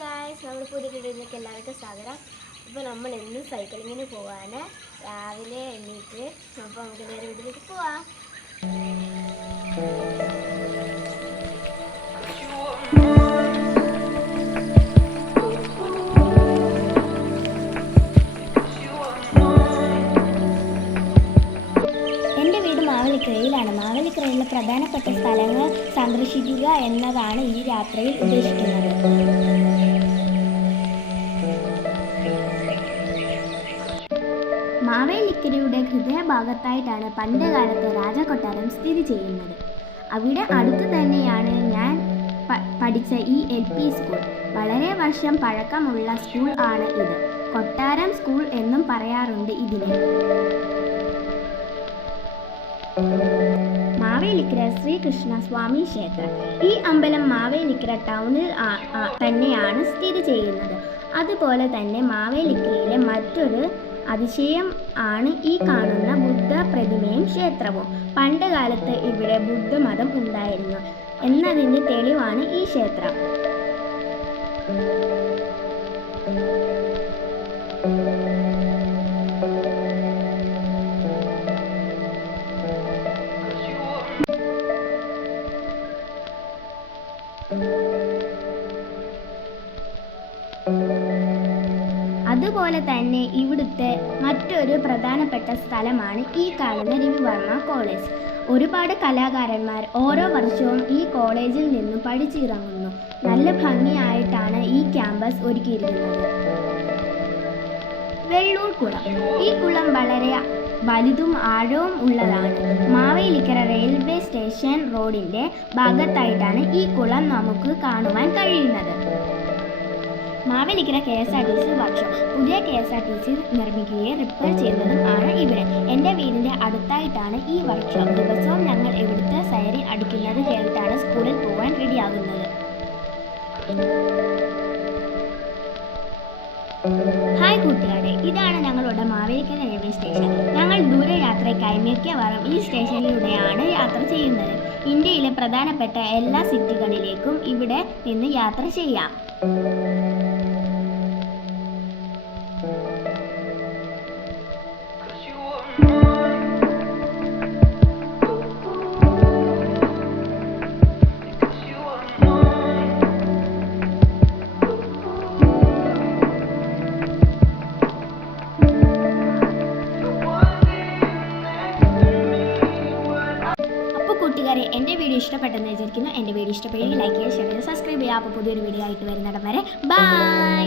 Guys, നമ്മൾ പുതിയ വീഡിയോയിലേക്ക് എല്ലാവർക്കും സ്വാഗതം. അപ്പോൾ നമ്മൾ ഇന്ന് സൈക്ലിങ്ങിന് പോവാണ്. രാവിലെ എണീറ്റ് അപ്പോൾ നമുക്ക് നേരെ വീട്ടിലേക്ക് പോവാം. എൻ്റെ വീട് മാവേലിക്കരയിലാണ്. മാവേലിക്കരയിലെ പ്രധാനപ്പെട്ട സ്ഥലങ്ങൾ സന്ദർശിക്കുക എന്നതാണ് ഈ യാത്രയിൽ ഉദ്ദേശിക്കുന്നത്. മാവേലിക്കരയുടെ ഹൃദയഭാഗത്തായിട്ടാണ് പണ്ട് കാലത്ത് രാജകൊട്ടാരം സ്ഥിതി ചെയ്യുന്നത്. അവിടെ അടുത്ത് തന്നെയാണ് ഞാൻ പഠിച്ച ഈ LP സ്കൂൾ. വളരെ വർഷം പഴക്കമുള്ള സ്കൂൾ ആണ് ഇത്. കൊട്ടാരം സ്കൂൾ എന്നും പറയാറുണ്ട് ഇതിനെ. മാവേലിക്കര ശ്രീകൃഷ്ണ സ്വാമി ക്ഷേത്രം. ഈ അമ്പലം മാവേലിക്കര ടൗണിൽ തന്നെയാണ് സ്ഥിതി ചെയ്യുന്നത്. അതുപോലെ തന്നെ മാവേലിക്കരയിലെ മറ്റൊരു അതിശയം ആണ് ഈ കാണുന്ന ബുദ്ധ പ്രതിമയും ക്ഷേത്രവും. പണ്ട് കാലത്ത് ഇവിടെ ബുദ്ധമതം ഉണ്ടായിരുന്നു എന്നതിന് തെളിവാണ് ഈ ക്ഷേത്രം. അതുപോലെ തന്നെ ഇവിടുത്തെ മറ്റൊരു പ്രധാനപ്പെട്ട സ്ഥലമാണ് ഈ കാണുന്ന രവിവർമ്മ കോളേജ്. ഒരുപാട് കലാകാരന്മാർ ഓരോ വർഷവും ഈ കോളേജിൽ നിന്നും പഠിച്ചിറങ്ങുന്നു. നല്ല ഭംഗിയായിട്ടാണ് ഈ ക്യാമ്പസ് ഒരുക്കിയിരിക്കുന്നത്. വെള്ളൂർ കുളം. ഈ കുളം വളരെ വലുതും ആഴവും ഉള്ളതാണ്. മാവേലിക്കര റെയിൽവേ സ്റ്റേഷൻ റോഡിൻ്റെ ഭാഗത്തായിട്ടാണ് ഈ കുളം നമുക്ക് കാണുവാൻ കഴിയുന്നത്. Mavelikkara KSRTC workshop. പുതിയ KSRTC നിർമ്മിക്കുകയും റിപ്പയർ ചെയ്യുന്നതും ആണ് ഇവിടെ. എൻ്റെ വീടിൻ്റെ അടുത്തായിട്ടാണ് ഈ വർക്ക്ഷോപ്പ്. ദിവസവും ഞങ്ങൾ ഇവിടുത്തെ സൈറിൻ അടിക്കുന്നത് കേട്ടിട്ടാണ് സ്കൂളിൽ പോകാൻ റെഡിയാകുന്നത്. ഹായ് കൂട്ടുകാരെ, ഇതാണ് ഞങ്ങളുടെ മാവേലിക്കര റെയിൽവേ സ്റ്റേഷൻ. ഞങ്ങൾ ദൂരയാത്രയ്ക്കായി മിക്കവാറും ഈ സ്റ്റേഷനിലൂടെയാണ് യാത്ര ചെയ്യുന്നത്. ഇന്ത്യയിലെ പ്രധാനപ്പെട്ട എല്ലാ സിറ്റികളിലേക്കും ഇവിടെ നിന്ന് യാത്ര ചെയ്യാം. കൂട്ടുകാരെ, എൻ്റെ വീഡിയോ ഇഷ്ടപ്പെട്ടെന്ന് വിചാരിക്കുന്നു. എൻ്റെ വീഡിയോ ഇഷ്ടപ്പെടുകയും ലൈക്ക് ചെയ്യുക, ഷെയർ ചെയ്യുക, സബ്സ്ക്രൈബ് ചെയ്യുക. അപ്പോൾ പുതിയൊരു വീഡിയോ ആയിട്ട് വരുന്നിടം വരെ ബൈ.